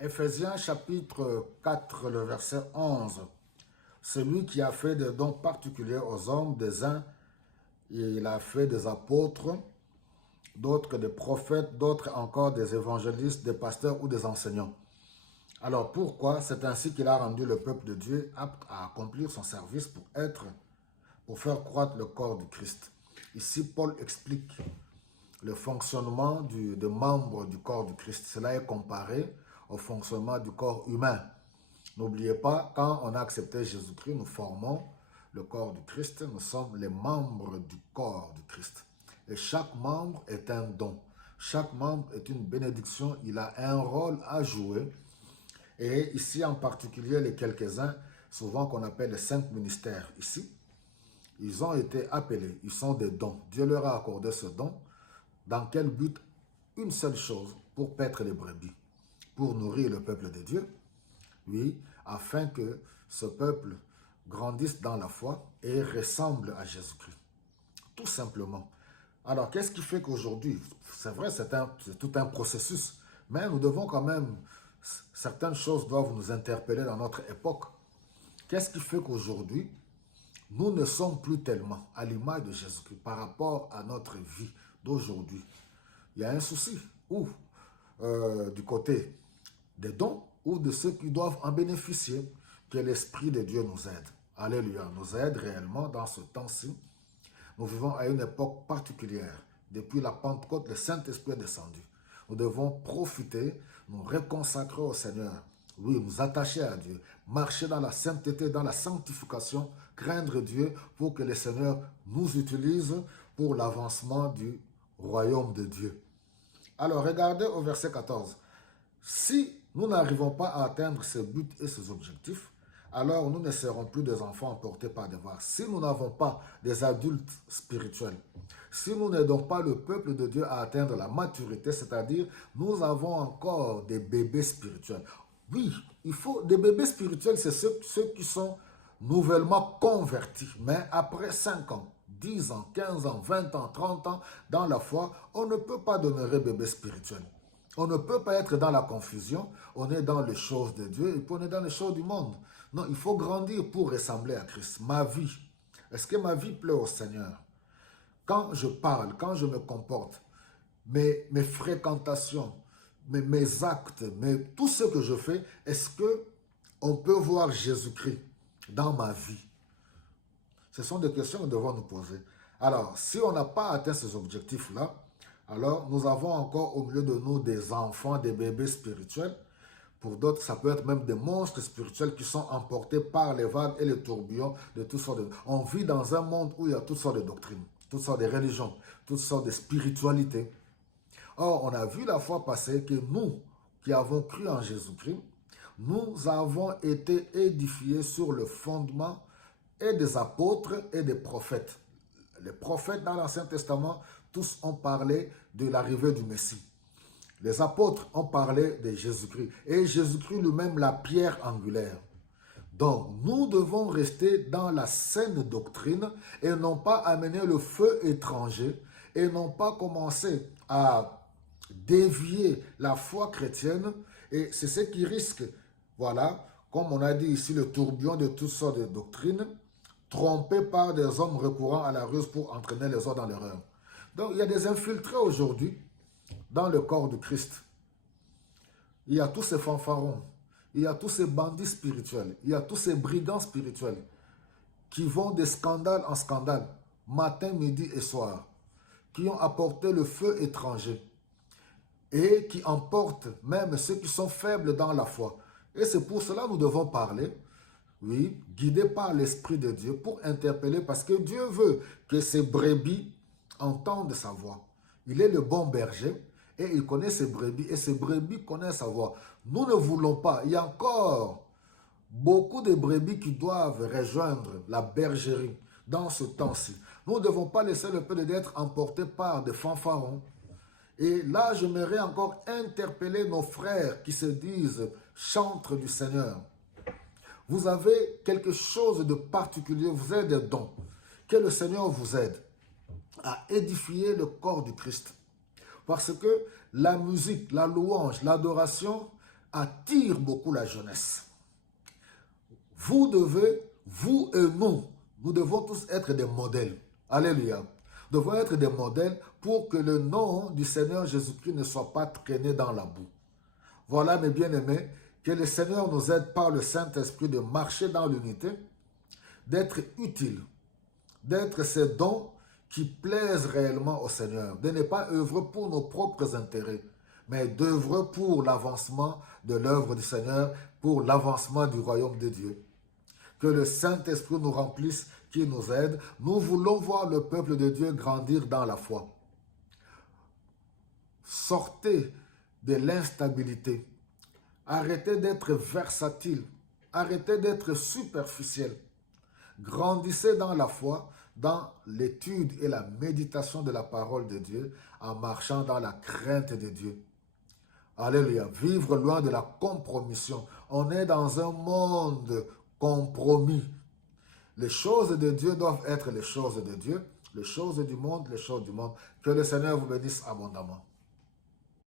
Éphésiens chapitre 4, le verset 11. Celui qui a fait des dons particuliers aux hommes, des uns, il a fait des apôtres, d'autres des prophètes, d'autres encore des évangélistes, des pasteurs ou des enseignants. Alors pourquoi? C'est ainsi qu'il a rendu le peuple de Dieu apte à accomplir son service pour faire croître le corps du Christ. Ici, Paul explique le fonctionnement des membres du corps du Christ. Cela est comparé au fonctionnement du corps humain. N'oubliez pas, quand on a accepté Jésus-Christ, nous formons le corps du Christ. Nous sommes les membres du corps du Christ. Et chaque membre est un don. Chaque membre est une bénédiction. Il a un rôle à jouer. Et ici, en particulier, les quelques-uns, souvent qu'on appelle les 5 ministères. Ici, ils ont été appelés. Ils sont des dons. Dieu leur a accordé ce don. Dans quel but? Une seule chose, pour paître les brebis, pour nourrir le peuple de Dieu, oui, afin que ce peuple grandisse dans la foi et ressemble à Jésus-Christ. Tout simplement. Alors, qu'est-ce qui fait qu'aujourd'hui, c'est vrai, c'est tout un processus, mais nous devons quand même, certaines choses doivent nous interpeller dans notre époque. Qu'est-ce qui fait qu'aujourd'hui, nous ne sommes plus tellement à l'image de Jésus-Christ par rapport à notre vie d'aujourd'hui? Il y a un souci, ou du côté des dons, ou de ceux qui doivent en bénéficier, que l'Esprit de Dieu nous aide. Alléluia, nous aide réellement dans ce temps-ci. Nous vivons à une époque particulière. Depuis la Pentecôte, le Saint-Esprit est descendu. Nous devons profiter, nous reconsacrer au Seigneur. Oui, nous attacher à Dieu, marcher dans la sainteté, dans la sanctification, craindre Dieu pour que le Seigneur nous utilise pour l'avancement du royaume de Dieu. Alors, regardez au verset 14. Si nous n'arrivons pas à atteindre ces buts et ces objectifs, alors nous ne serons plus des enfants emportés par des vagues. Si nous n'avons pas des adultes spirituels, si nous n'aidons pas le peuple de Dieu à atteindre la maturité, c'est-à-dire nous avons encore des bébés spirituels. Oui, il faut des bébés spirituels, c'est ceux qui sont nouvellement convertis, mais après 5 ans, 10 ans, 15 ans, 20 ans, 30 ans dans la foi, on ne peut pas demeurer bébé spirituel. On ne peut pas être dans la confusion, on est dans les choses de Dieu et puis on est dans les choses du monde. Non, il faut grandir pour ressembler à Christ. Ma vie, est-ce que ma vie plaît au Seigneur? Quand je parle, quand je me comporte, mes fréquentations, mes actes, tout ce que je fais, est-ce que on peut voir Jésus-Christ dans ma vie? Ce sont des questions que nous devons nous poser. Alors, si on n'a pas atteint ces objectifs-là, alors nous avons encore au milieu de nous des enfants, des bébés spirituels. Pour d'autres, ça peut être même des monstres spirituels qui sont emportés par les vagues et les tourbillons de toutes sortes de... On vit dans un monde où il y a toutes sortes de doctrines, toutes sortes de religions, toutes sortes de spiritualités. Or, on a vu la fois passée que nous, qui avons cru en Jésus-Christ, nous avons été édifiés sur le fondement et des apôtres et des prophètes. Les prophètes dans l'Ancien Testament, tous ont parlé de l'arrivée du Messie. Les apôtres ont parlé de Jésus-Christ. Et Jésus-Christ lui-même, la pierre angulaire. Donc, nous devons rester dans la saine doctrine et non pas amener le feu étranger et non pas commencer à dévier la foi chrétienne. Et c'est ce qui risque, voilà, comme on a dit ici, le tourbillon de toutes sortes de doctrines, trompés par des hommes recourant à la ruse pour entraîner les autres dans l'erreur. Donc, il y a des infiltrés aujourd'hui dans le corps du Christ. Il y a tous ces fanfarons, il y a tous ces bandits spirituels, il y a tous ces brigands spirituels qui vont de scandale en scandale, matin, midi et soir, qui ont apporté le feu étranger et qui emportent même ceux qui sont faibles dans la foi. Et c'est pour cela que nous devons parler, oui, guidés par l'Esprit de Dieu pour interpeller, parce que Dieu veut que ces brebis entendent sa voix. Il est le bon berger et il connaît ses brebis et ses brebis connaissent sa voix. Nous ne voulons pas, il y a encore beaucoup de brebis qui doivent rejoindre la bergerie dans ce temps-ci. Nous ne devons pas laisser le peuple d'être emporté par des fanfarons. Et là, j'aimerais encore interpeller nos frères qui se disent chantres du Seigneur. Vous avez quelque chose de particulier, vous avez des dons. Que le Seigneur vous aide à édifier le corps du Christ. Parce que la musique, la louange, l'adoration attire beaucoup la jeunesse. Vous et nous devons tous être des modèles. Alléluia. Nous devons être des modèles pour que le nom du Seigneur Jésus-Christ ne soit pas traîné dans la boue. Voilà, mes bien-aimés, que le Seigneur nous aide par le Saint-Esprit de marcher dans l'unité, d'être utiles, d'être ces dons qui plaisent réellement au Seigneur, de ne pas œuvrer pour nos propres intérêts, mais d'œuvrer pour l'avancement de l'œuvre du Seigneur, pour l'avancement du royaume de Dieu. Que le Saint-Esprit nous remplisse, qu'il nous aide. Nous voulons voir le peuple de Dieu grandir dans la foi. Sortez de l'instabilité. Arrêtez d'être versatile. Arrêtez d'être superficiel. Grandissez dans la foi, dans l'étude et la méditation de la parole de Dieu, en marchant dans la crainte de Dieu. Alléluia. Vivre loin de la compromission. On est dans un monde compromis. Les choses de Dieu doivent être les choses de Dieu. Les choses du monde, les choses du monde. Que le Seigneur vous bénisse abondamment.